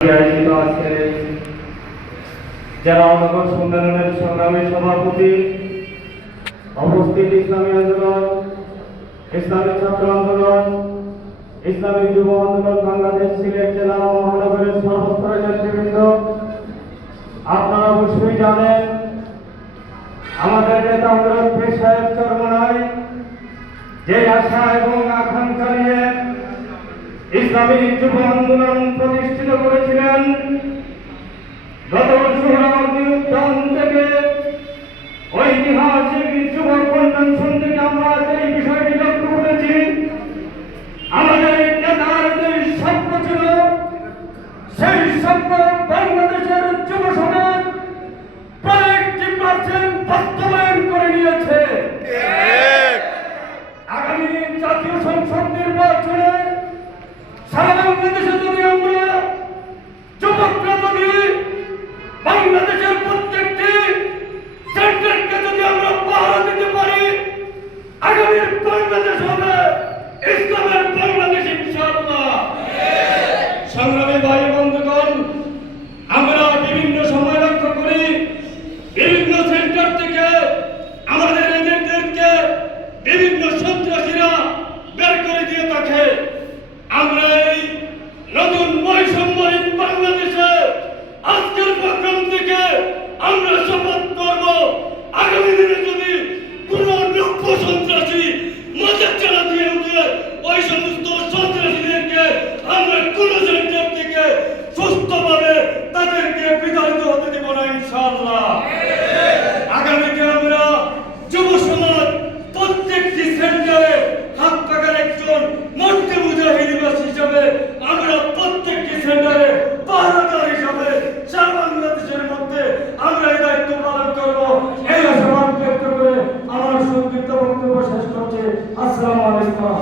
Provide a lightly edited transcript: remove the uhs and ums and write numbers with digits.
আয়োজিত আজকের জেলা নগর সম্মেলনের সংগ্রামী সভাপতি, উপস্থিত ইসলামী আন্দোলন, ইসলামী ছাত্র আন্দোলন, ইসলামী যুব আন্দোলন বাংলাদেশ সিলেট জেলা মহানগরের সর্বস্তরের নেতৃবৃন্দ, আপনারা অবশ্যই জানেন আমাদের নেতা হযরত পীর সাহেব চরমনায় যে আশা এবং আকাঙ্ক্ষা নিয়ে ইসলামী যুব আন্দোলন প্রতিষ্ঠিত করেছিলেন। গত সোহরাওয়ার্দী উদ্যান থেকে ঐতিহাসিক যুব কনভেনশন থেকে আমরা এই বিষয়টি লক্ষ্য করেছি। আমাদের নেতার যে স্বপ্ন ছিল, সেই স্বপ্ন বাংলাদেশের যুব সমাজ প্রায় 80% বাস্তবায়ন করে নিয়েছে। আগামী জাতীয় সংসদ নির্বাচনে সারা বাংলাদেশে যদি আমরা যুবকরা যদি বাংলাদেশের প্রত্যেকটি সেন্টারকে যদি আমরা পাহারা দিতে পারি, আগামী বাংলাদেশ হবে ইসলামের বাংলাদেশ ইনশাআল্লাহ। সংগ্রামী ভাই বন্ধুগণ, আমরা বিভিন্ন সময় লক্ষ্য করি বিভিন্ন সেন্টার থেকে আমাদের এজেন্টদেরকে বিভিন্ন সন্ত্রাসীরা বের করে দিয়ে থাকে। আমরা এই নতুন বৈষম্যহীন বাংলাদেশে আজকের প্রোগ্রাম থেকে আমরা শপথ করব, আগামী দিনে যদি কোন লক্ষ্য সন্ত্রাসী মজার চালা দিয়ে উঠে ওই সমস্ত সন্ত্রাসীদেরকে আমরা কোন সেন্টার থেকে সুস্থভাবে তাদেরকে বিতাড়িত হতে দেব না ইনশাআল্লাহ। আগামীতে আমরা যুব সমাজ প্রত্যেকটি সেন্টারে হাত পাকার একজন মধ্যে মুজাহিদ হিসাবে আমরা প্রত্যেকটি সেন্টারে পাহারাদার হিসাবে সারা বাংলাদেশের মধ্যে আমরা এই দায়িত্ব পালন করব। এই আশাবাদ ব্যক্ত করে আমার সংক্ষিপ্ত বক্তব্য শেষ করছি। আসসালামু আলাইকুম।